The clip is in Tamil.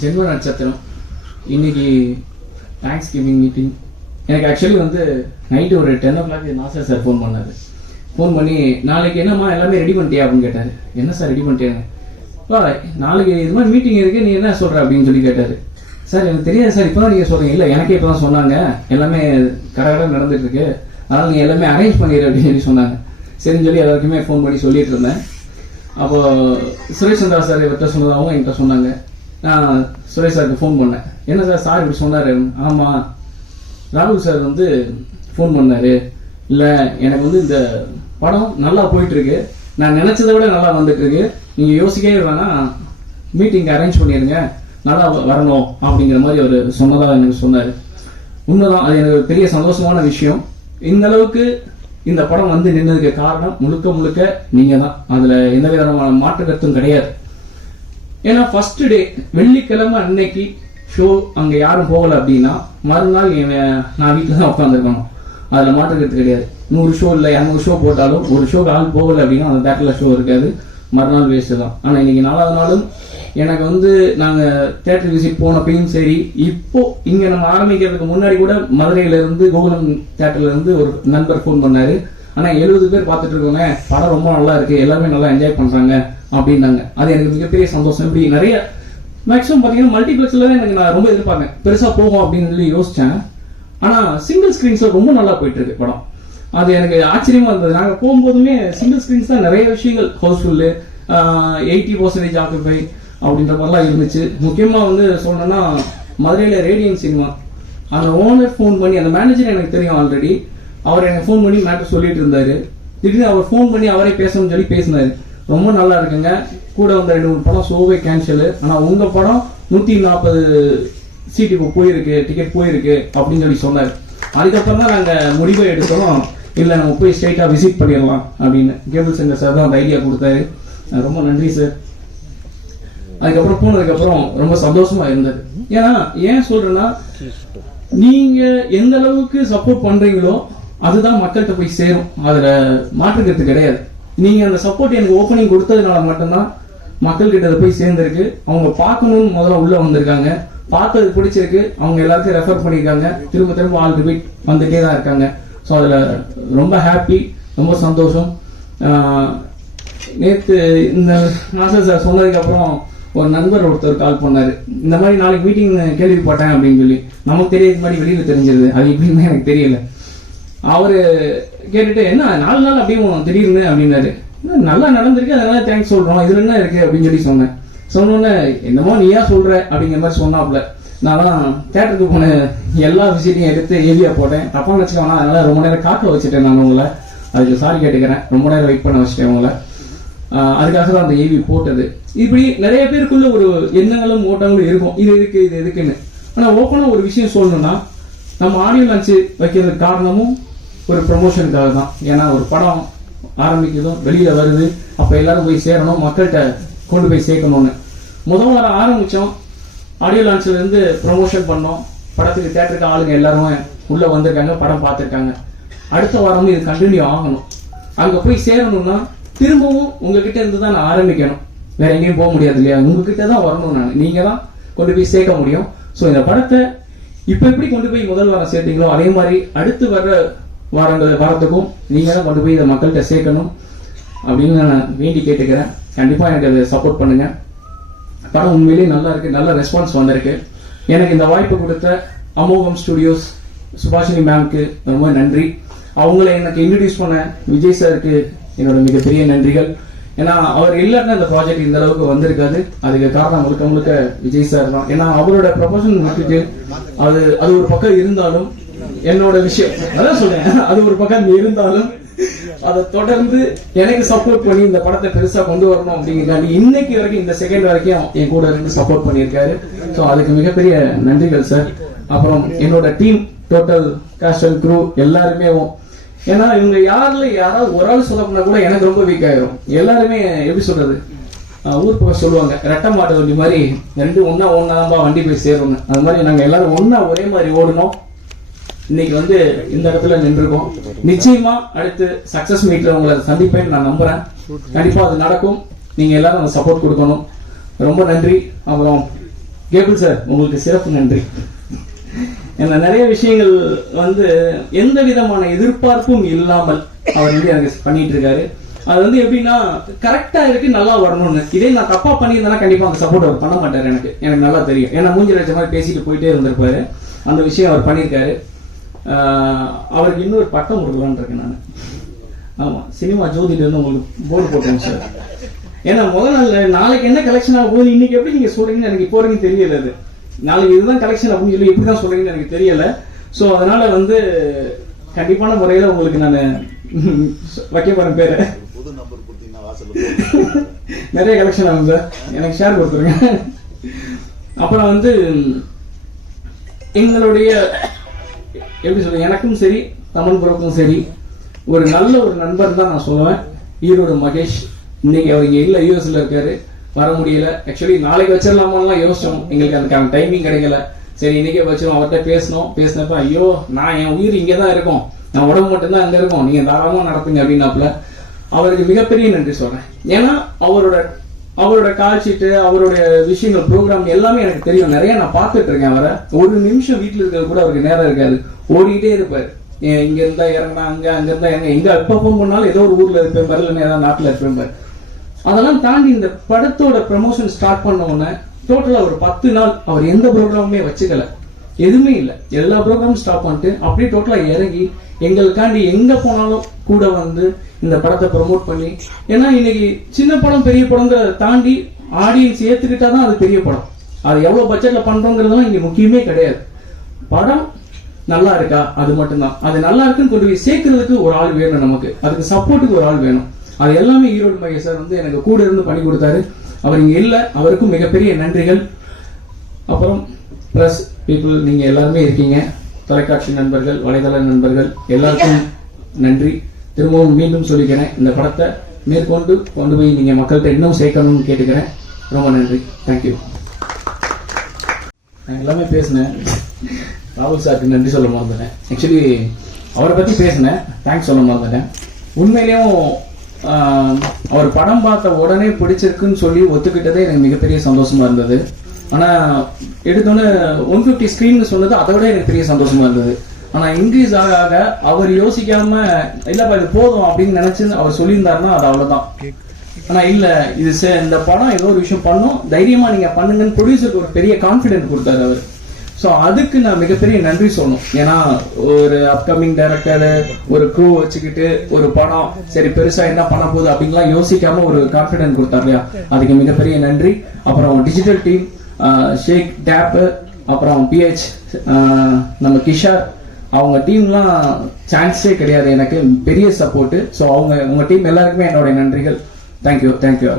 ஜென்ம நட்சத்திரம். இன்னைக்கு தேங்க்ஸ் கிவிங் மீட்டிங் எனக்கு ஆக்சுவலி வந்து நைட்டு ஒரு ten o'clock Nassar sir phone பண்ணார். ஃபோன் பண்ணி நாளைக்கு என்னம்மா எல்லாமே ரெடி பண்ணிட்டியா? அப்படின்னு கேட்டார். என்ன சார் ரெடி பண்ணிட்டேன் வா நாளைக்கு இது மாதிரி மீட்டிங் இருக்கு நீ என்ன சொல்கிற அப்படின்னு சொல்லி கேட்டார். சார் எனக்கு தெரியாது சார் இப்போ தான் நீங்கள் சொல்கிறீங்க இல்லை எனக்கே இப்போ தான் சொன்னாங்க. எல்லாமே கடகட நடந்துட்டுருக்கு. அதனால் நீங்கள் எல்லாமே அரேஞ்ச் பண்ணிடு அப்படின்னு சொல்லி சொன்னாங்க. சரின்னு சொல்லி எல்லாருக்குமே ஃபோன் பண்ணி சொல்லிட்டு இருந்தேன். அப்போ சுரேஷ் சந்திரா சார் இவர்கிட்ட சொன்னதாகவும் என்கிட்ட சொன்னாங்க. நான் சுரேஷ் சாருக்கு ஃபோன் பண்ணேன். என்ன சார்? சார் இப்படி சொன்னார். ஆமாம் ராகுல் சார் வந்து ஃபோன் பண்ணார். இல்லை எனக்கு வந்து இந்த படம் நல்லா போயிட்டுருக்கு. நான் நினச்சதை விட நல்லா வந்துட்டுருக்கு. நீங்கள் யோசிக்கவே வேணாம். மீட்டிங் அரேஞ்ச் பண்ணிடுங்க நல்லா வ- வரணும் அப்படிங்கிற மாதிரி அவர் சொன்னதாக எனக்கு சொன்னார். உண்மைதான் அது எனக்கு பெரிய சந்தோஷமான விஷயம். இந்த அளவுக்கு இந்த படம் வந்து நின்னதுக்கு காரணம் முழுக்க முழுக்க நீங்கள் தான் அதில் எந்த விதமான மாற்று கருத்தும் கிடையாது. ஏன்னா ஃபர்ஸ்ட் டே வெள்ளிக்கிழமை அன்னைக்கு ஷோ அங்க யாரும் போகல அப்படின்னா மறுநாள் என் நான் வீட்டில் தான் உட்காந்துருக்கணும் அதில் மாற்றுக்கிறது கிடையாது. நூறு ஷோ இல்லை இரநூறு ஷோ போட்டாலும் ஒரு ஷோக்கு ஆள் போகல அப்படின்னா அந்த தேட்டரில் ஷோ இருக்காது. மறுநாள் வேஸ்ட் தான். ஆனால் இன்னைக்கு நாலாவது நாளும் எனக்கு வந்து நாங்கள் தேட்டர் விசிட் போனப்பையும் சரி இப்போ இங்கே நம்ம ஆரம்பிக்கிறதுக்கு முன்னாடி கூட மதுரையிலேருந்து கோகுலம் தேட்டர்லேருந்து ஒரு நண்பர் ஃபோன் பண்ணார். ஆனால் எழுபது பேர் பார்த்துட்டு இருக்கோங்க படம் ரொம்ப நல்லா இருக்குது எல்லாருமே நல்லா என்ஜாய் பண்ணுறாங்க அப்படின்னாங்க. அது எனக்கு மிகப்பெரிய சந்தோஷம். இப்படி நிறைய மேக்ஸிமம் பார்த்தீங்கன்னா மல்டிபிளெக்ஸ்ல தான் எனக்கு நான் ரொம்ப எதிர்பார்த்தேன். பெருசாக போகும் அப்படின்னு சொல்லி யோசித்தேன் ஆனால் சிங்கிள் ஸ்க்ரீன்ஸில் ரொம்ப நல்லா போயிட்டு இருக்கு படம். அது எனக்கு ஆச்சரியமா இருந்தது. நாங்கள் போகும்போதுமே சிங்கிள் ஸ்க்ரீன்ஸ் தான் நிறைய விஷயங்கள். ஹவுஸ்ஃபுல்லு எயிட்டி பர்சன்டேஜ் ஆக்குபை அப்படின்ற மாதிரிலாம் இருந்துச்சு. முக்கியமாக வந்து சொல்லணும்னா மதுரையில் ரேடியன் சினிமா. அந்த ஓனர் ஃபோன் பண்ணி அந்த மேனேஜர் எனக்கு தெரியும் ஆல்ரெடி அவர் எனக்கு ஃபோன் பண்ணி மேட்டர் சொல்லிட்டு இருந்தாரு. திடீர்னு அவர் ஃபோன் பண்ணி அவரே பேசணும்னு சொல்லி பேசினாரு. ரொம்ப நல்லா இருக்குங்க. கூட வந்த ரெண்டு மூணு படம் ஷோவே கேன்சலு ஆனால் உங்கள் படம் நூற்றி நாற்பது சீட் இப்போ போயிருக்கு டிக்கெட் போயிருக்கு அப்படின்னு சொல்லி சொன்னார். அதுக்கப்புறம் தான் நாங்கள் முடிவை எடுத்தோம். இல்லை நம்ம போய் ஸ்ட்ரைட்டாக விசிட் பண்ணிடலாம் அப்படின்னு. கேபிள் சங்கர் சார் தான் அந்த ஐடியா கொடுத்தாரு. ரொம்ப நன்றி சார் அதுக்கப்புறம் போனதுக்கப்புறம் ரொம்ப சந்தோஷமா இருந்தது. ஏன்னா ஏன் சொல்றேன்னா நீங்க எந்த அளவுக்கு சப்போர்ட் பண்றீங்களோ அதுதான் மக்கள்கிட்ட போய் சேரும். அதுல மாற்றுக்கிறது கிடையாது. நீங்க அந்த சப்போர்ட் எனக்கு ஓப்பனிங் கொடுத்ததுனால மட்டும்தான் மக்கள் கிட்ட போய் சேர்ந்துருக்கு. அவங்க பார்க்கணும்னு முதல்ல உள்ள வந்திருக்காங்க. பார்த்தது பிடிச்சிருக்கு. அவங்க எல்லாத்தையும் ரெஃபர் பண்ணியிருக்காங்க. திரும்ப திரும்ப ஆல் ரிப்பீட் வந்துட்டே தான் இருக்காங்க. ஸோ அதில் ரொம்ப ஹாப்பி ரொம்ப சந்தோஷம். நேற்று இந்த நாசர் சார் சொன்னதுக்கப்புறம் ஒரு நண்பர் ஒருத்தர் கால் பண்ணார். இந்த மாதிரி நாளைக்கு மீட்டிங் கேள்விப்பட்டேன் அப்படின்னு சொல்லி. நமக்கு தெரியறது மாதிரி வெளியில் தெரிஞ்சது அது எப்படின்னு எனக்கு தெரியல. அவர் கேட்டுட்டு என்ன நாலு நாள் அப்படியே திடீர்னு அப்படின்னாரு. நல்லா நடந்திருக்கு அதனால தேங்க்ஸ் சொல்கிறோம் இதில் என்ன இருக்குது அப்படின்னு சொல்லி சொன்னேன். சொன்னோன்னே என்னமோ நீயா சொல்கிற அப்படிங்கிற மாதிரி சொன்னாப்ல நான் தான் தேட்டருக்கு போன எல்லா விஷயத்தையும் எடுத்து ஏவியா போட்டேன். தப்பா வச்சுக்கோனா அதனால ரொம்ப நேரம் காக்க வச்சுட்டேன் நான் உங்களை. அதுக்கு சாரி கேட்டுக்கிறேன். ரொம்ப நேரம் வெயிட் பண்ண வச்சுட்டேன் உங்களை. அதுக்காக தான் அந்த ஏவி போட்டது. இப்படி நிறைய பேருக்குள்ள ஒரு எண்ணங்களும் ஓட்டங்களும் இருக்கும். இது எதுக்கு இது எதுக்குன்னு. ஆனால் ஓப்பனாக ஒரு விஷயம் சொல்லணும்னா நம்ம ஆடியோ லான்ச்சு வைக்கிறதுக்கு காரணமும் ஒரு ப்ரொமோஷனுக்காக தான் ஏன்னா ஒரு படம் ஆரம்பிக்குதும் வெளியில வருது. அப்ப எல்லாரும் போய் சேரணும் மக்கள்கிட்ட கொண்டு போய் சேர்க்கணும்னு. முதல் வாரம் ஆரம்பிச்சோம். ஆடியோ லான்ச்ல இருந்து பண்ணோம். படத்துக்கு தேட்டருக்கு ஆளுங்க எல்லாரும் உள்ளே வந்திருக்காங்க படம் பார்த்துருக்காங்க. அடுத்த வாரமும் இது கண்டினியூ ஆகணும். அங்கே போய் சேரணும்னா திரும்பவும் உங்ககிட்ட இருந்து தான் நான் ஆரம்பிக்கணும். வேற எங்கேயும் போக முடியாது இல்லையா? உங்ககிட்ட தான் வரணும் நான். நீங்கள் தான் கொண்டு போய் சேர்க்க முடியும். ஸோ இந்த படத்தை இப்போ எப்படி கொண்டு போய் முதல் வாரம் சேர்த்தீங்களோ அதே மாதிரி அடுத்து வர்ற வாரங்கள் வாரத்துக்கும் நீங்கள் தான் கொண்டு போய் இதை மக்கள்கிட்ட சேர்க்கணும் அப்படின்னு நான் வேண்டி கேட்டுக்கிறேன். கண்டிப்பாக எனக்கு அதை சப்போர்ட் பண்ணுங்க. படம் உண்மையிலேயே நல்லா இருக்கு நல்ல ரெஸ்பான்ஸ் வந்திருக்கு. எனக்கு இந்த வாய்ப்பு கொடுத்த அமோகம் ஸ்டுடியோஸ் சுபாஷினி மேம்க்கு ரொம்ப நன்றி. அவங்கள எனக்கு இன்ட்ரடியூஸ் பண்ண விஜய் சாருக்கு என்னோட மிகப்பெரிய நன்றிகள். ஏன்னா அவர் இல்லைன்னா இந்த ப்ராஜெக்ட் இந்த அளவுக்கு வந்திருக்காது அதுக்கு காரணம் முழுக்க முழுக்க விஜய் சார் தான். ஏன்னா அவரோட ப்ரொஃபஷன் விட்டுட்டு அது அது ஒரு பக்கம் இருந்தாலும் என்னோட விஷயம். அதான் சொல்றேன். அது ஒரு பக்கம் இருந்தாலும் அதை தொடர்ந்து எனக்கு சப்போர்ட் பண்ணி இந்த படத்தை பெருசா கொண்டு வரணும் அப்படிங்கிறாரு இன்னைக்கு வரைக்கும் இந்த செகண்ட் வரைக்கும் என் கூட இருந்து சப்போர்ட் பண்ணியிருக்காரு. ஸோ அதுக்கு மிகப்பெரிய நன்றிகள் சார் அப்புறம் என்னோட team total cast and crew எல்லாருமே ஏன்னா இவங்க யாருல யாராவது ஒரு ஆள் சொல்லப்போனா கூட எனக்கு ரொம்ப வீக் ஆயிரும். எல்லாருமே எப்படி சொல்றது? ஊர் பக்கம் சொல்லுவாங்க ரெட்டை மாட்டு வண்டி மாதிரி ரெண்டு ஒன்னா ஒன்னாம்பா வண்டி போய் சேரணும் அது மாதிரி நாங்க எல்லாரும் ஒன்னா ஒரே மாதிரி ஓடணும் இன்னைக்கு வந்து இந்த இடத்துல நின்றுருக்கோம். நிச்சயமா அடுத்து சக்சஸ் மீட்ல உங்களை சந்திப்பேன் நான் நம்புறேன். கண்டிப்பா அது நடக்கும். நீங்க எல்லாரும் சப்போர்ட் கொடுக்கணும். ரொம்ப நன்றி. அப்புறம் கேபிள் சார் உங்களுக்கு சிறப்பு நன்றி. என்ன நிறைய விஷயங்கள் வந்து எந்த விதமான எதிர்பார்ப்பும் இல்லாமல் அவர் வந்து எனக்கு பண்ணிட்டு இருக்காரு. அது வந்து எப்படின்னா கரெக்டா இருக்கு நல்லா வரணும்னு. இதே நான் தப்பா பண்ணியிருந்தேன்னா கண்டிப்பா அந்த சப்போர்ட் அவர் பண்ண மாட்டார் எனக்கு. எனக்கு நல்லா தெரியும். ஏன்னா மூஞ்சி லட்சம் மாதிரி பேசிட்டு போயிட்டே இருந்திருப்பாரு. அந்த விஷயம் அவர் பண்ணியிருக்காரு. அவருக்கு இன்னொரு பட்டம் கொடுக்கலான்னு இருக்கேன் நான். ஆமா சினிமா ஜோதிடர்னு உங்களுக்கு போர்டு போட்டேன் சார். ஏன்னா முதல் நாள் நாளைக்கு என்ன கலெக்ஷன் ஆக போகுது இன்னைக்கு எப்படி நீங்க சொல்றீங்கன்னு எனக்கு இப்போ வரைக்கும் தெரியல அது. நாளைக்கு இதுதான் கலெக்ஷன் அப்படின்னு சொல்லி எப்படி தான் சொல்றீங்கன்னு எனக்கு தெரியல. ஸோ அதனால வந்து கண்டிப்பான முறையில் உங்களுக்கு நான் வைக்க போறேன் பேரு நிறைய கலெக்ஷன் ஆகும் சார். எனக்கு ஷேர் கொடுத்துருங்க. அப்புறம் வந்து எங்களுடைய எப்படி சொல்ல எனக்கும் சரி தமிழ் புறக்கும் சரி ஒரு நல்ல ஒரு நண்பர் தான் நான் சொல்லுவேன். ஈரோடு மகேஷ். இன்னைக்கு அவர் இங்கே இல்லை யூஎஸ்ல இருக்காரு. வர முடியல. ஆக்சுவலி நாளைக்கு வச்சிடலாமான்லாம் யோசிச்சோம். எங்களுக்கு அதுக்கான டைமிங் கிடைக்கல. சரி இன்னைக்கே வச்சிடும் அவர்கிட்ட பேசணும் பேசினப்ப ஐயோ நான் என் உயிர் இங்கே தான் இருக்கும். நான் உடம்பு மட்டும்தான் அங்கே இருக்கும். நீங்கள் தாராளமாக நடத்துங்க அப்படின்னாப்புல. அவருக்கு மிகப்பெரிய நன்றி சொல்கிறேன் ஏன்னா அவரோட அவரோட கால் ஷீட்டு அவருடைய விஷயங்கள் ப்ரோக்ராம் எல்லாமே எனக்கு தெரியும். நிறைய நான் பார்த்துட்டு இருக்கேன் அவரை. ஒரு நிமிஷம் வீட்டில் இருக்கிறது கூட அவருக்கு நேரம் இருக்காது. ஓடிக்கிட்டே இருப்பார். இங்க இருந்தா இறங்கினா அங்க அங்க இருந்தா இறங்க எங்க எப்ப ஃபோன் பண்ணாலும் ஏதோ ஒரு ஊர்ல இருப்பேன் பரல நேரம் ஏதாவது நாட்டுல இருப்பேன் அதெல்லாம் தாண்டி இந்த படத்தோட ப்ரமோஷன் ஸ்டார்ட் பண்ண உடனே டோட்டலா ஒரு பத்து நாள் அவர் எந்த ப்ரோக்ராமுமே வச்சுக்கல. எதுவுமே இல்லை. எல்லா ப்ரோக்ராமும் ஸ்டாப் பண்ணிட்டு அப்படியே டோட்டலாக இறங்கி எங்களுக்காண்டி எங்கே போனாலும் கூட வந்து இந்த படத்தை ப்ரொமோட் பண்ணி ஏன்னா இன்னைக்கு சின்ன படம் பெரிய படங்கிறத தாண்டி ஆடியன்ஸ் ஏற்றுக்கிட்டா தான் அது பெரிய படம். அது எவ்வளோ பட்ஜெட்டில் பண்ணுறோங்கிறதுலாம் இங்கே முக்கியமே கிடையாது. படம் நல்லா இருக்கா? அது மட்டும்தான். அது நல்லா இருக்குன்னு கொண்டு போய் சேர்க்கறதுக்கு ஒரு ஆள் வேணும் நமக்கு. அதுக்கு சப்போர்ட்டுக்கு ஒரு ஆள் வேணும். அது எல்லாமே ஈரோடு மைய சார் வந்து எனக்கு கூட இருந்து பண்ணி கொடுத்தாரு. அவர் இங்கே இல்லை. அவருக்கும் மிகப்பெரிய நன்றிகள். அப்புறம் ப்ளஸ் பீப்புள் நீங்க எல்லாருமே இருக்கீங்க. தொலைக்காட்சி நண்பர்கள் வலைதள நண்பர்கள் எல்லாருக்கும் நன்றி. திரும்பவும் மீண்டும் சொல்லிக்கிறேன் இந்த படத்தை மேற்கொண்டு கொண்டு போய் நீங்க மக்கள்கிட்ட இன்னும் சேர்க்கணும்னு கேட்டுக்கிறேன். ரொம்ப நன்றி. தேங்க்யூ நான் எல்லாமே பேசினேன். ராகுல் சாருக்கு நன்றி சொல்ல மறந்துட்டேன். ஆக்சுவலி அவரை பத்தி பேசினேன். தேங்க்ஸ் சொல்ல மறந்துட்டேன். உண்மையிலேயும் அவர் படம் பார்த்த உடனே பிடிச்சிருக்குன்னு சொல்லி ஒத்துக்கிட்டதே எனக்கு மிகப்பெரிய சந்தோஷமா இருந்தது. ஆனா எடுத்தோன்னே ஒன் ஃபிஃப்டி ஸ்க்ரீன் சொன்னது அதை விட எனக்கு பெரிய சந்தோஷமா இருந்தது. ஆனா இன்க்ரீஸ் ஆக ஆக அவர் யோசிக்காம இல்லப்பா இது போதும் அப்படின்னு நினைச்சு அவர் சொல்லியிருந்தாருன்னா அது அவ்வளவுதான். ஆனா இல்ல இது இந்த படம் ஏதோ ஒரு விஷயம் பண்ணும். தைரியமா நீங்க பண்ணுங்கன்னு ப்ரொடியூசருக்கு ஒரு பெரிய கான்பிடென்ட் கொடுத்தாரு அவர். ஸோ அதுக்கு நான் மிகப்பெரிய நன்றி சொல்லணும். ஏன்னா ஒரு அப்கமிங் டைரக்டர் ஒரு க்ரூ வச்சுக்கிட்டு ஒரு படம் சரி பெருசா என்ன பண்ண போகுது அப்படின்லாம் யோசிக்காம ஒரு கான்பிடென்ட் கொடுத்தாரு இல்லையா? அதுக்கு மிகப்பெரிய நன்றி. அப்புறம் டிஜிட்டல் டீம் ஷேக் டேப்பு அப்புறம் பிஹெச் நம்ம கிஷார் அவங்க டீம்லாம் சான்ஸே கிடையாது. எனக்கு பெரிய சப்போர்ட்டு ஸோ அவங்க உங்கள் டீம் எல்லாருக்குமே என்னோட நன்றிகள். Thank you thank you